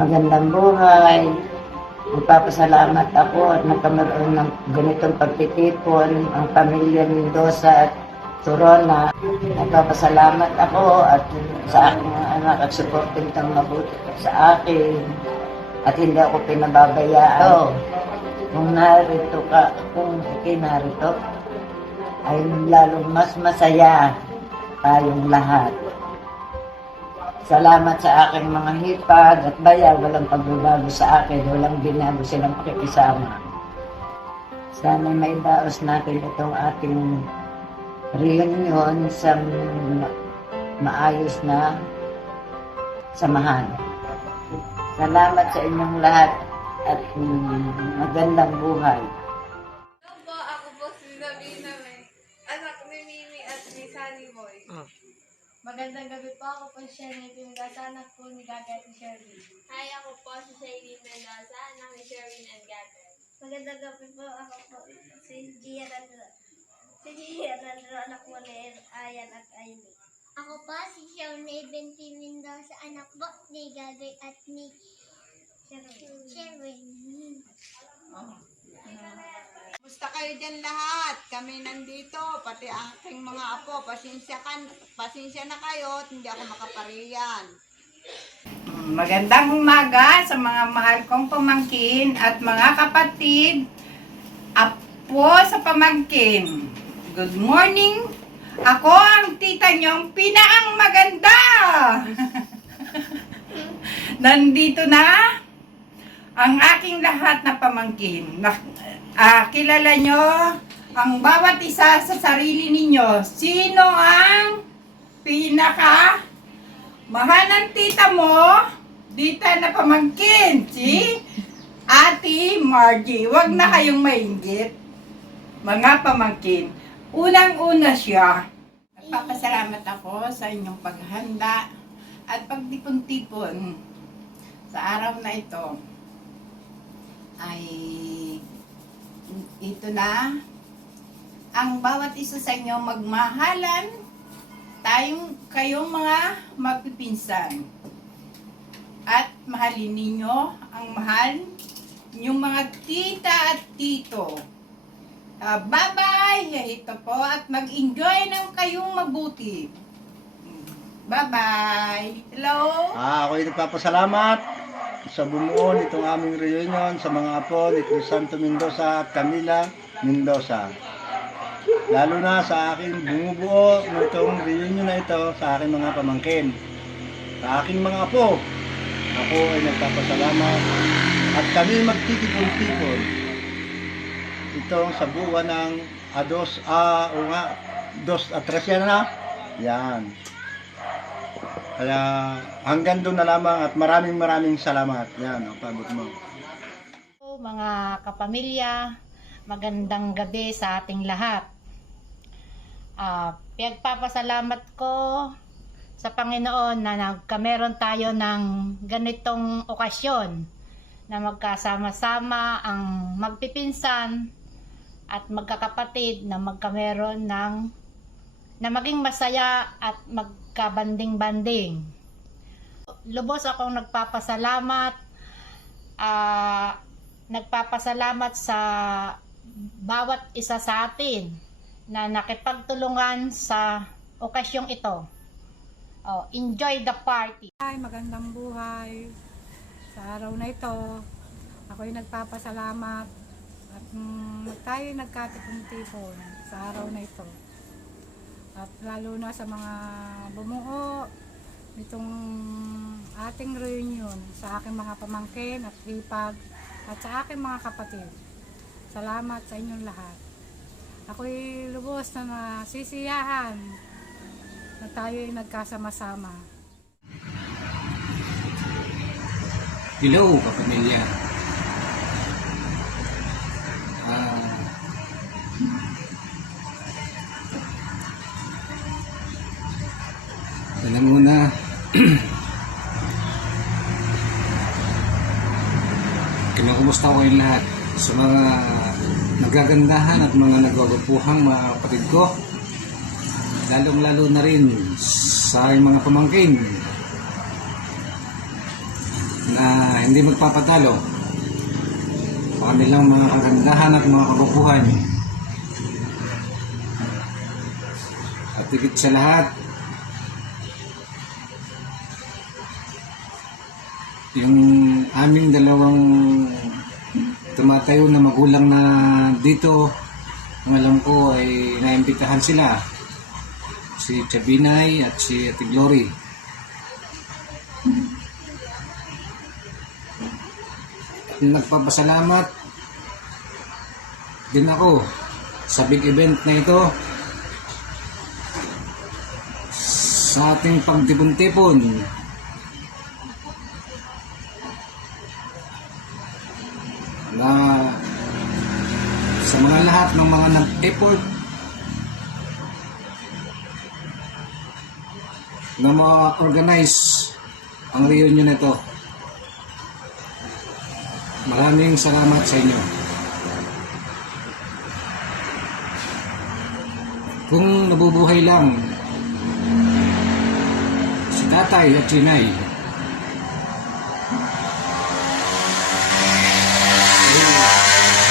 Magandang buhay. Magpapasalamat ako at nagkaroon ng ganitong pagtitipon ang pamilya Mendoza at Torona. Nagpapasalamat ako at sa aking mga anak at supporting ng mabuti sa akin at hindi ako pinababayaan. Kung narito ka, kung ikinarito, ay lalong mas masaya tayong lahat. Salamat sa aking mga hipag at bayaw, walang pagbabago sa akin, walang binago silang pakikisama. Sana may daos natin itong ating reunion sa maayos na samahan. Salamat sa inyong lahat at magandang buhay. Hello po, ako po Sinabi namin, anak ni Mimi at ni Sunny Boy. Magandang gabi po. Ako po si Sherry Mendoza, anak po ni Gaga at ni Sherry. Hi, ako po si Shailene Mendoza, anak ni Sherwin and Gagan. Magandang gabi po, ako po si Gia Randro. Si Gia Randro, anak po ni Ayan at Aimee. Ako po si Shawnee Binti Mendoza, anak po ni Gagay at ni Sherwin. Kumusta kayo dyan lahat? Kami nandito, pati ang aking mga apo. Pasensya na kayo at hindi ako makapariyan. Magandang umaga sa mga mahal kong pamangkin at mga kapatid, apo sa pamangkin. Good morning! Ako ang tita niyong pinaang maganda! Nandito na ang aking lahat na pamangkin. Kilala nyo ang bawat isa sa sarili ninyo. Sino ang pinaka mahal ng tita mo? Dita na pamangkin. Si Ate Margie. Huwag na kayong mainggit. Mga pamangkin. Unang-una siya. Nagpapasalamat ako sa inyong paghanda at pagtipon-tipon sa araw na ito. Ay ito na ang bawat isa sa inyo magmahalan kayong mga magpipinsan at mahalin ninyo ang mahal ninyong mga tita at tito. Bye-bye! Ito po at mag-enjoy ng kayong mabuti. Bye-bye! Hello? Ako'y nagpapasalamat sa bumuo nitong aming reunion sa mga apo ni Crisanto Mendoza at Camila Mendoza. Lalo na sa aking bumubuo nitong reunion na ito sa aking mga pamangkin. Sa aking mga apo, ako ay nagpapasalamat at kami magtitipon-tipon. Ito sa buwan ng dos at tres yan na. Yan. Kaya hanggang doon na lamang at maraming salamat. Yan, ang pabot mo. Mga kapamilya, magandang gabi sa ating lahat. Pinagpapasalamat ko sa Panginoon na nagkameron tayo ng ganitong okasyon na magkasama-sama ang magpipinsan at magkakapatid na magkameron na maging masaya at magkabanding-banding. Lubos akong nagpapasalamat sa bawat isa sa atin na nakipagtulungan sa okasyong ito. Enjoy the party! Ay, magandang buhay. Sa araw na ito, ako'y nagpapasalamat at tayo nagkatipon-tipon sa araw na ito. At lalo na sa mga bumuo nitong ating reunion sa aking mga pamangkin at hipag at sa aking mga kapatid. Salamat sa inyong lahat. Ako'y lubos na nasisiyahan na tayo'y nagkasama-sama. Hello, kapamilya. Alam mo na, kinukumusta ko kayong lahat sa mga nagagandahan at mga nagwawapuhang mga kapatid ko, lalong-lalo na rin sa aking mga pamangkin na hindi magpapatalo sa kanilang mga kagandahan at mga kagwapuhan. At higit sa lahat, yung aming dalawang tumatayo na magulang na dito, ang alam ko ay naimbitahan sila, si Chabinay at si Ate Glory. Nagpapasalamat din ako sa big event na ito, sa ating pagtipon-tipon na sa mga lahat ng mga nag-effort na ma-organize ang reunion nito. Maraming salamat sa inyo. Kung nabubuhay lang si tatay at sinay,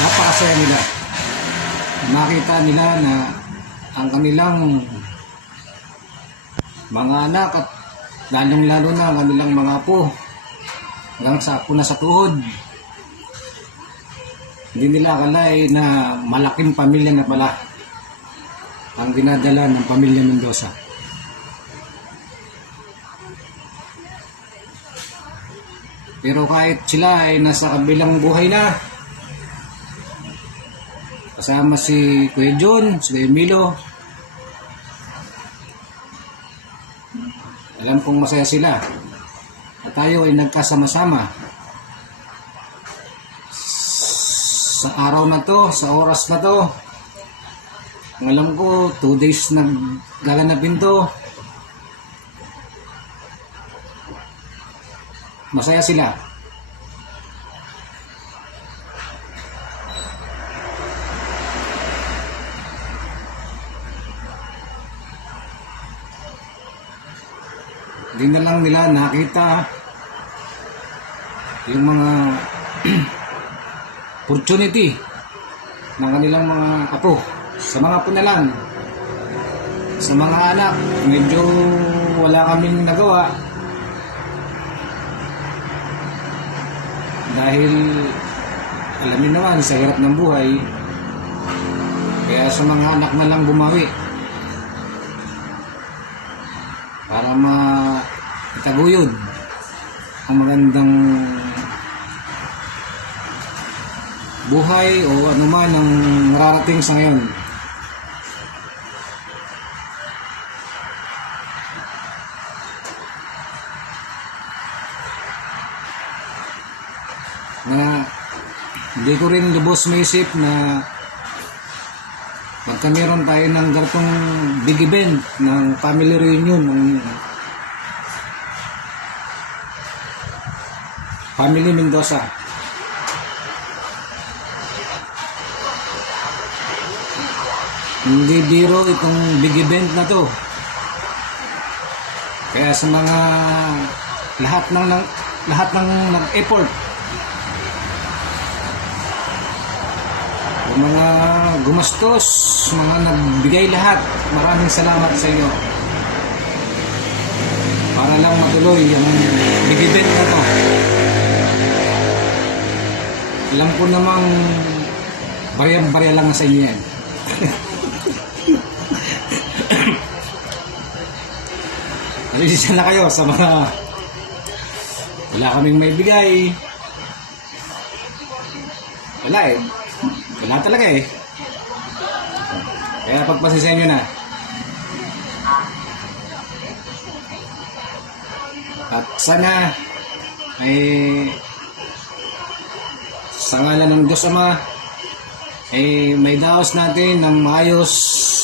napakasaya nila. Makita nila na ang kanilang mga anak at lalong-lalo na ang kanilang mga apo hanggang sa apo na sa tuhod. Hindi nila akalain na malaking pamilya na pala ang dinadala ng pamilya Mendoza. Pero kahit sila ay nasa kabilang buhay na, kasama si Kuya John, si Kuya Milo, alam kong masaya sila at tayo ay nagkasama-sama sa araw na to, sa oras na to. Ang alam ko, 2 days naggaganapin to. Masaya sila. Hindi na lang nila nakita yung mga opportunity ng kanilang mga apo. Sa mga apo na lang, sa mga anak, medyo wala kaming nagawa dahil alam niyo naman sa hirap ng buhay, kaya sa mga anak na lang bumawi para mataguyod ang magandang buhay o anuman ang nararating sa ngayon. Na hindi ko rin lubos maisip na magkameron tayo ng ganitong big event ng family reunion ng family Mendoza. Hindi biro itong big event na to. Kaya sa mga lahat ng nag-effort, yung mga gumastos, mga nagbigay lahat, maraming salamat sa inyo. Para lang matuloy yung big event na to. Alam ko namang barya-barya lang sa inyo yan. Alisisa na kayo sa mga wala kaming may bigay. Wala eh. Wala talaga eh. Kaya pagpasisya nyo na. At sana ay sa ngalan ng Diyos Ama ay may daos natin ng maayos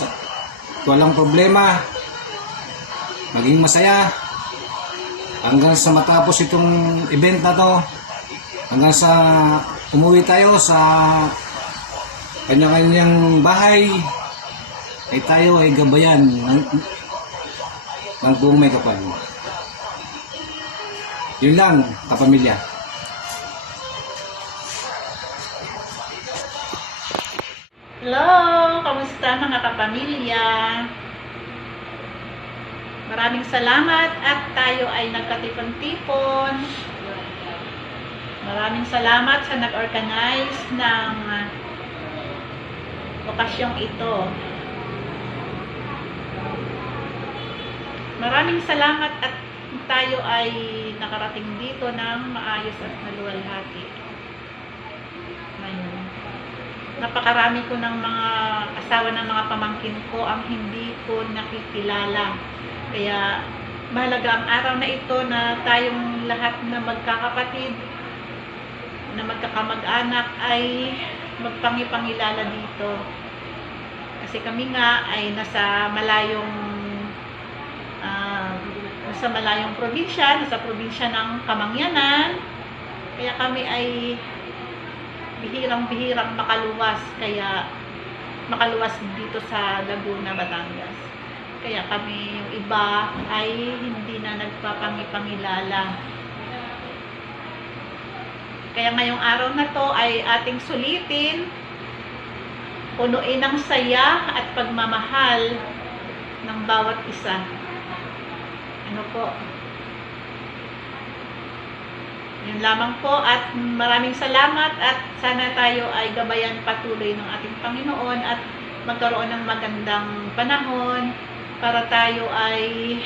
at walang problema, maging masaya hanggang sa matapos itong event na to, hanggang sa umuwi tayo sa kanya-kanyang bahay, ay tayo ay gabayan ng buong may kapal. Yun lang, kapamilya. Hello! Kamusta mga kapamilya? Maraming salamat at tayo ay nagkatipon-tipon. Maraming salamat sa nag-organize ng okasyong ito. Maraming salamat at tayo ay nakarating dito ng maayos at naluwalhati. Ngayon, napakarami ko ng mga asawa ng mga pamangkin ko ang hindi ko nakikilala. Kaya mahalaga ang araw na ito na tayong lahat na magkakapatid, na magkakamag-anak ay magpangipangilala dito. Kasi kami nga ay nasa malayong probinsya, nasa probinsya ng Kamangyanan. Kaya kami ay bihirang-bihirang makaluwas dito sa Laguna, Batangas. Kaya kami, yung iba ay hindi na nagpapangipangilala. Kaya ngayong araw na to ay ating sulitin, punuin ng saya at pagmamahal ng bawat isa. Ano po? Yun lamang po at maraming salamat at sana tayo ay gabayan patuloy ng ating Panginoon at magkaroon ng magandang panahon para tayo ay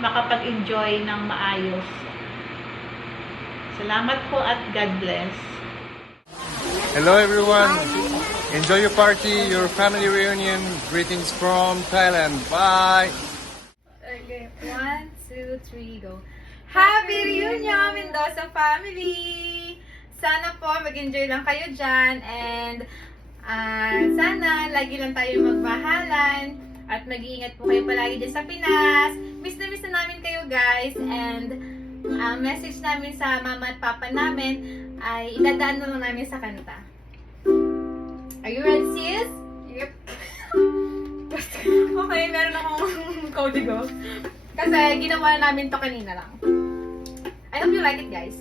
makapag-enjoy ng maayos. Salamat po at God bless. Hello everyone. Enjoy your party, your family reunion. Greetings from Thailand. Bye. Okay, 1, 2, 3, go. Happy reunion, Mendoza family! Sana po mag-enjoy lang kayo dyan and sana lagi lang tayo magmahalan at mag-iingat po kayo palagi dyan sa Pinas. Miss na namin kayo guys and message namin sa mama at papa namin ay idadaan na lang namin sa kanta. Are you ready, sis? Yep. Okay, meron akong code go. Kasi ginawa namin to kanina lang. I hope you like it, guys.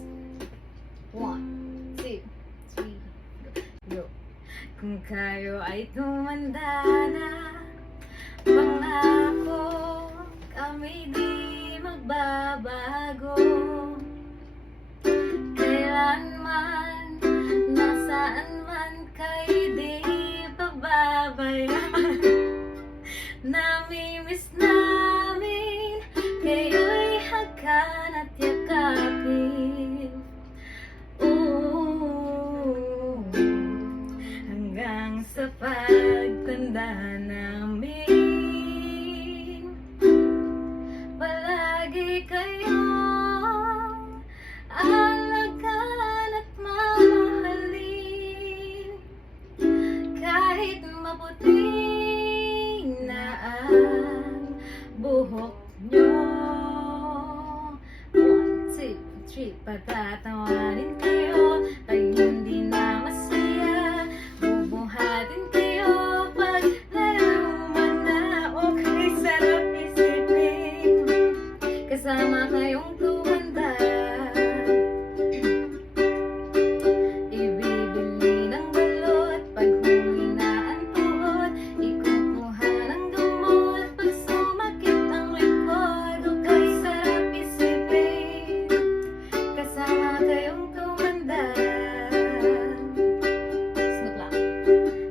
1, 2, 3, go. Kung kayo ay tumanda na, pangako kami di magbabago. Kailanman, nasaan man kay di pababayaan. Namimiss namin kayo'y hagan at yakapin. Hanggang sa pagtanda namin, palagi kayong alagaan at mamahalin. Kahit maputi na ang buhok nyo. 1, 2, 3, patatawanin kayo pag hindi na masaya. Bubuhatin kayo pag naluman na. Okay, sarap isipin kasama kayong tumanda. Ibibili ng balot pag humina ang tuhod. Ikukuha ng gamot pag sumakit ang likod. Okay, sarap isipin kasama kayong tumanda. Smooth lang.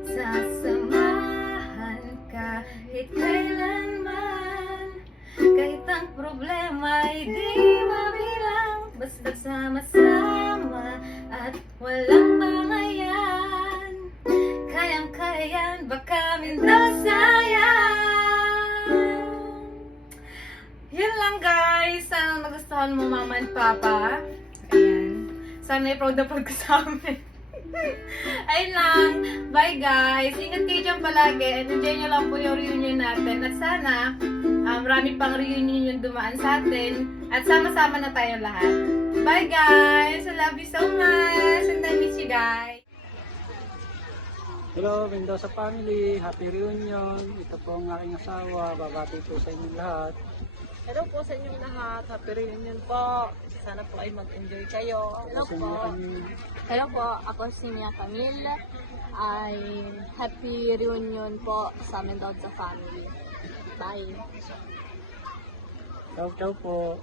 Sasamahan kahit kailanman, kahit ang problema ay di mabilang. Basta't sama-sama at walang bangayan, kayang-kayan, baka Mendoza yan. Yun lang guys. Sana nagustuhan mo mama and papa. Ayan. Sana i-proud na proud ka sa amin. Ayun lang. Bye guys. Ingat kayo dyan palagi. And enjoy nyo lang po yung reunion natin. At sana marami pang reunion yung dumaan sa atin. At sama-sama na tayong lahat. Bye guys. I love you so much. And I miss you guys. Hello, Mendoza family. Happy reunion. Ito po ang aking asawa. Babati po sa inyong lahat. Hello po sa inyong lahat. Happy reunion po. Sana po ay mag-enjoy kayo. Hello po. Hello po, ako si Mia Camille. Ay happy reunion po sa Mendoza family. Bye. Ciao, ciao po.